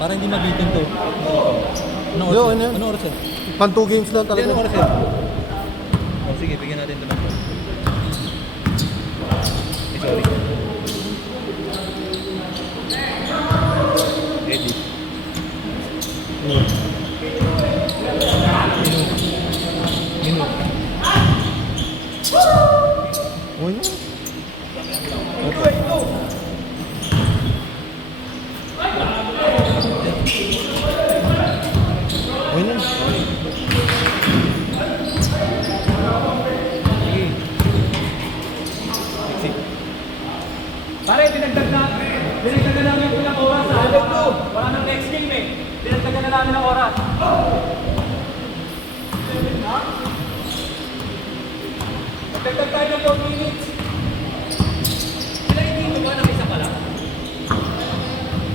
Para hindi mabitin to. Ano oras yan? Ano oras yan? Pan 2 games lang talaga. Ano oras yan? Oh, sige, bigyan natin ito ng sorry. Ready. Minu. Uy na. Uy na. Pare, dinagdagan namin yung ilang oras. Wala nang next game eh. Dinagdagan na namin ang oras. Magdagdag tayo ng 4 minutes. Sila hindi ba ng isa pala?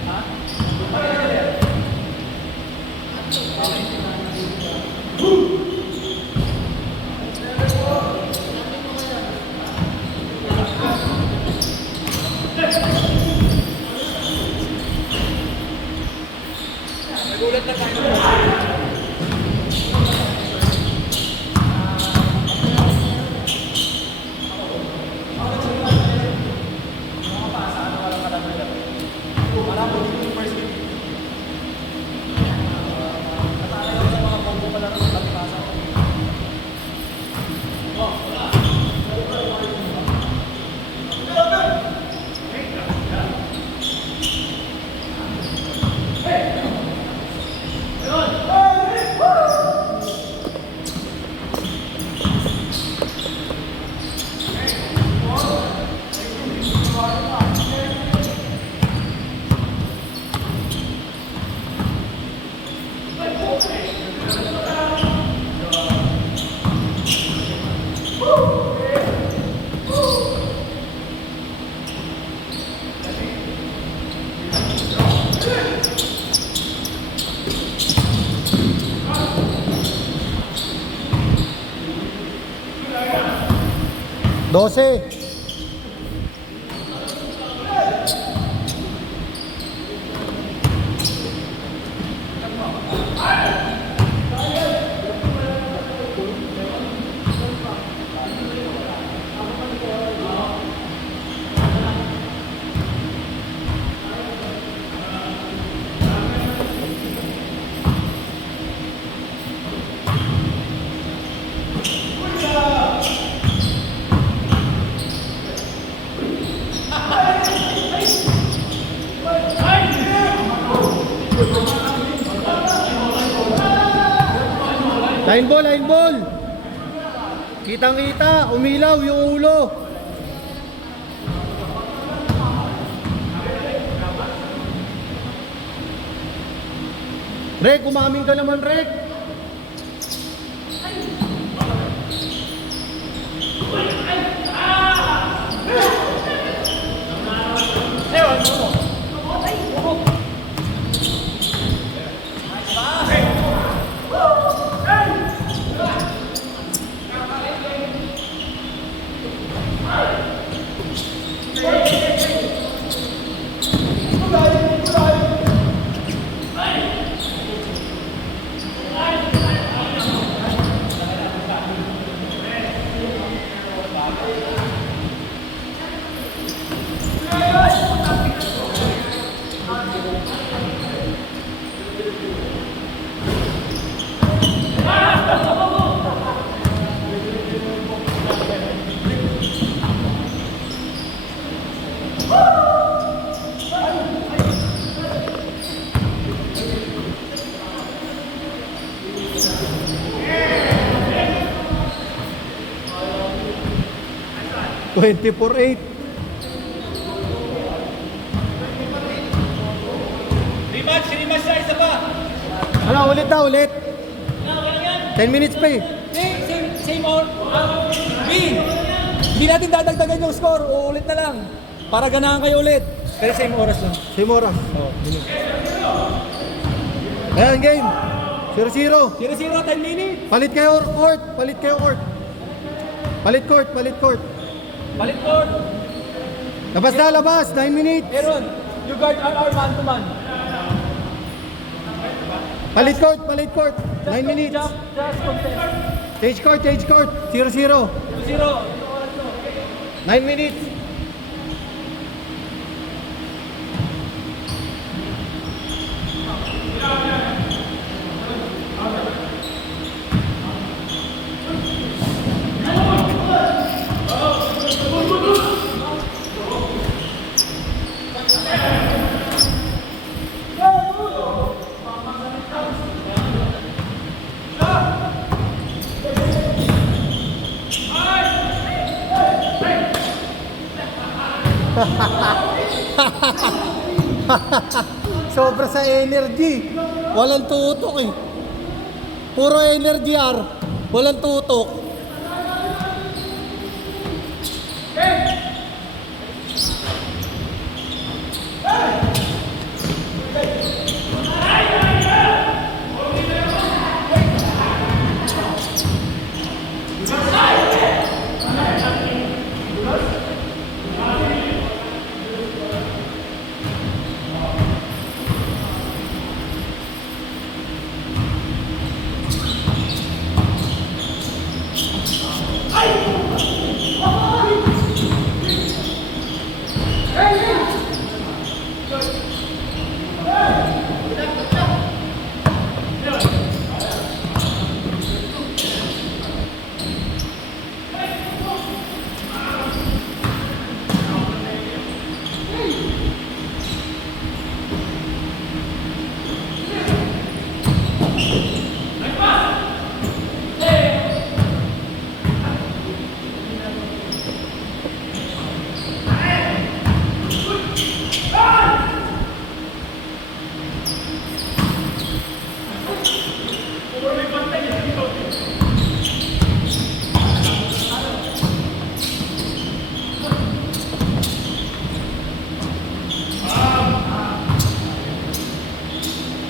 Ha? Nagulat na tayo. Dose. Line ball, line ball. Kitang-kita, umilaw yung ulo. Rek, umamin ka naman, Rek. 24-8. Rematch na, isa pa. Ano, ulit na, ulit. 10 minutes pa eh. Same all. Hindi natin dadagdagan yung score. Uulit na lang. Para ganahan kayo ulit. Pero same oras lang. Same oras. Oh, Ayan, game. 0-0. 0-0, 10 minutes. Palit kayo court. Palit kayo court. Palit court, palit court. Balik court. Labas na, labas. 9 minutes. Aaron, you guard our man to man. Palit court, palit court. 9 minutes. Just contest. Change court, change court. 0-0. 2-0. 9 minutes. Sobra sa energy. Walang tutok eh. Puro energy R. Walang tutok.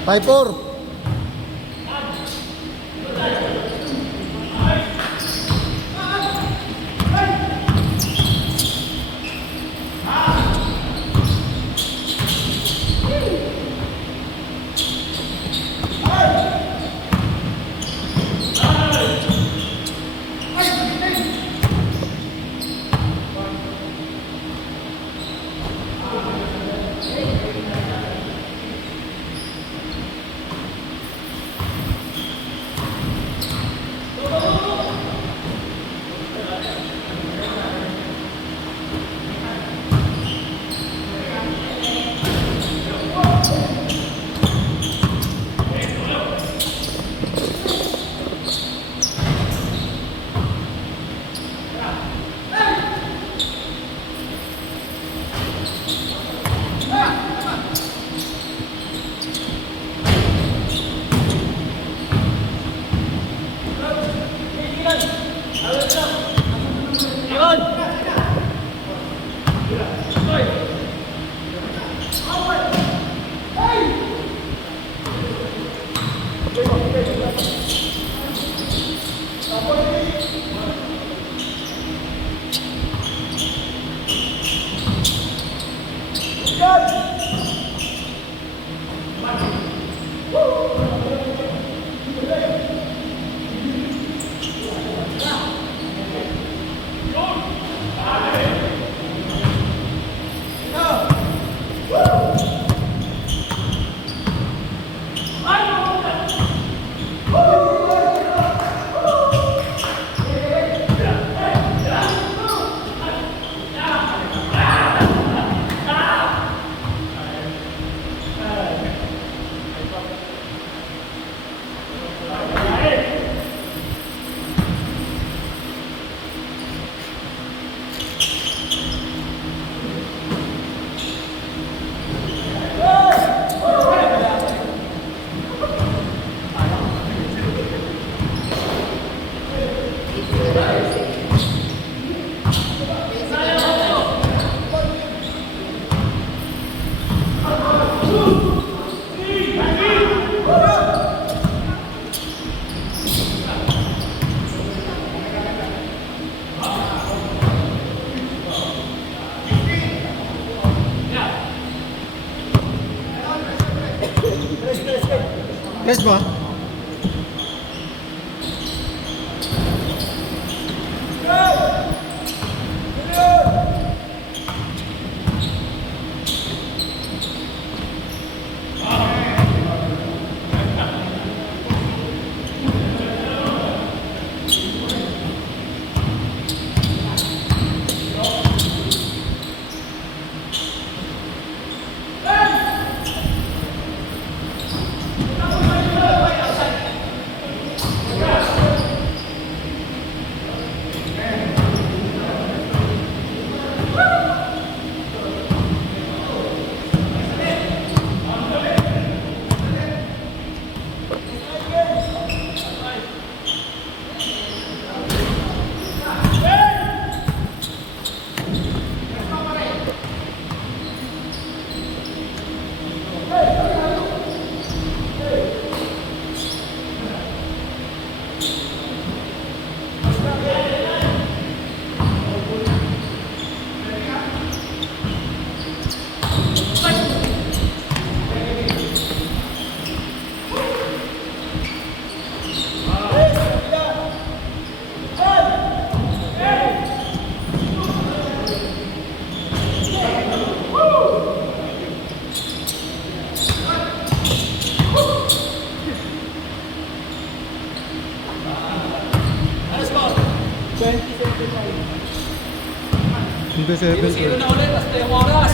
Five, four. Yes ba? Hindi 0-0 na ulit, tapos ito yung oras.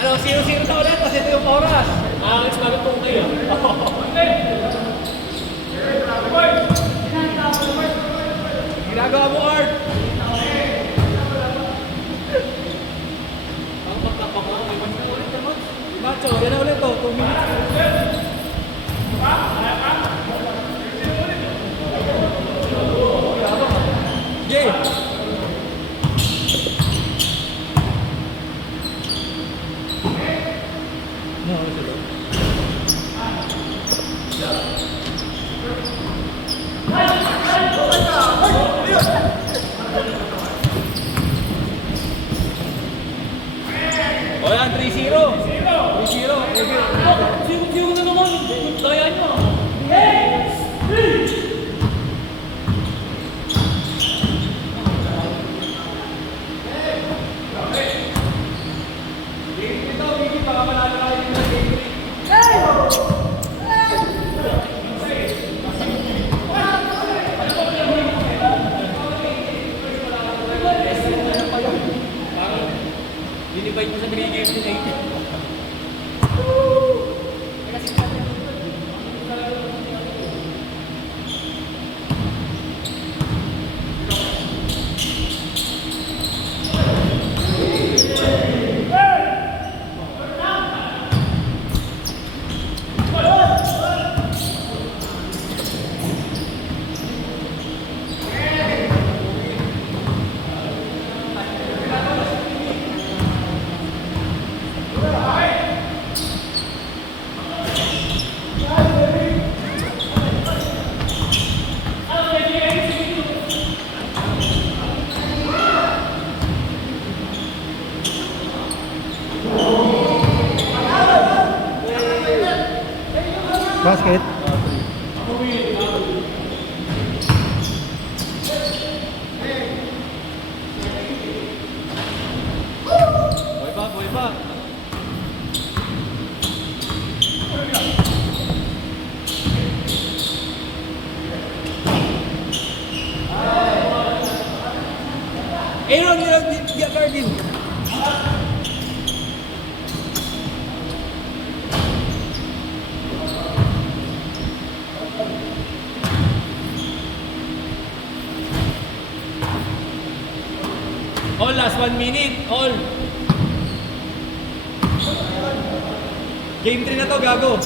Ano, 0-0 na ulit, tapos ito yung oras. Let's mag-tong kayo. Ginagawa mo, Art. Ang magkapag mo, may pansin ulit naman. Macho, yan na ulit to, 2 minutes. Jay! No, o yan, 3-0. 3-0. Sigo na naman. Daya nyo. Ito, Vicky, baka manalo na kayo ng game 3. Dinivide mo sa binigay game din 80. Basket. Boy pa. Aaron, you're guarding. All last 1 minute. All. Game 3 na to, gago.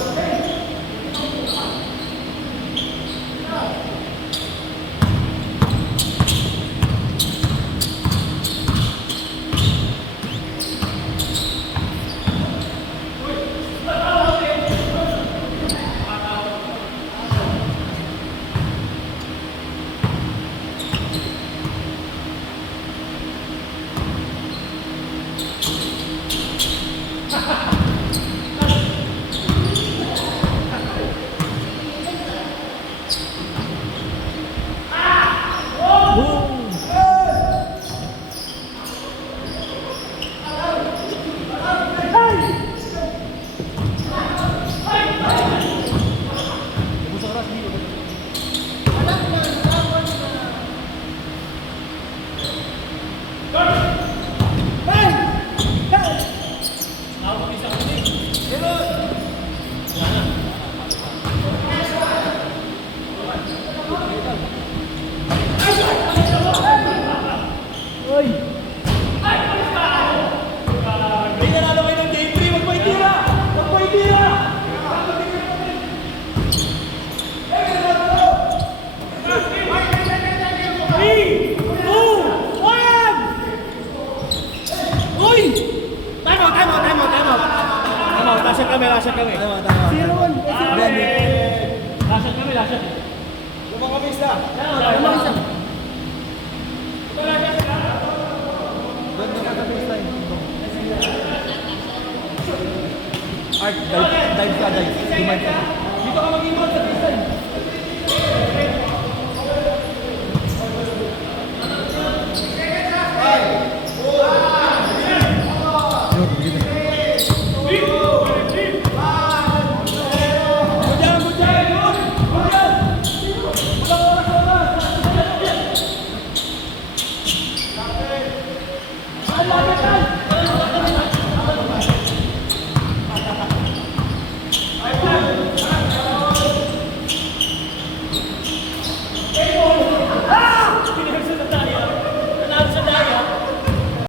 lashot kami. Tama. Zero one. Then, Lashot kami, lashot. Lumang kami isa. Ganda ka sa baseline. Art, dive ka, dive. Dumay ka. Dito ka mag-involve sa baseline.